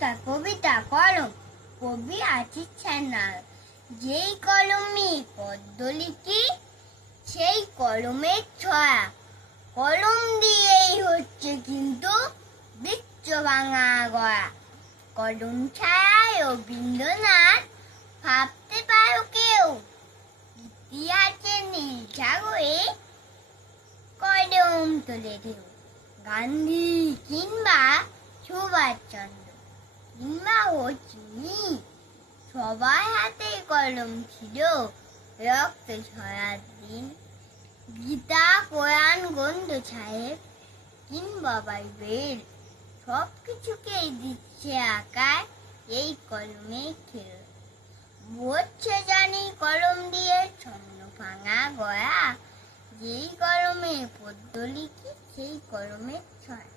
তার কবিতা কলম কবি আছি ছানাল যেই কলমে পদ্য লিখি সেই কলমের ছয়া কলম দিয়েই হচ্ছে কিন্তু বৃক্ষ ভাঙা গয়া কলম ছায়ায় রবীন্দ্রনাথ ভাবতে পারো কেউ ইতিহাসে নীল সাগরে কলম তোলে ঢেউ গান্ধী কিংবা সুভাষচন্দ্র কিংবা চিনি সবার হাতে কলম ছিল রক্ত ঝরার দিন গীতা কোরআন গ্রন্থ সাহেব কিংবা বাইবেল সব কিছুকেই দিচ্ছে আকার এই কলমে খেল বলছে জানি কলম দিয়ে ছন্ন ভাঙা গয়া যেই কলমে পদ্য লিখি সেই কলমের ছয়।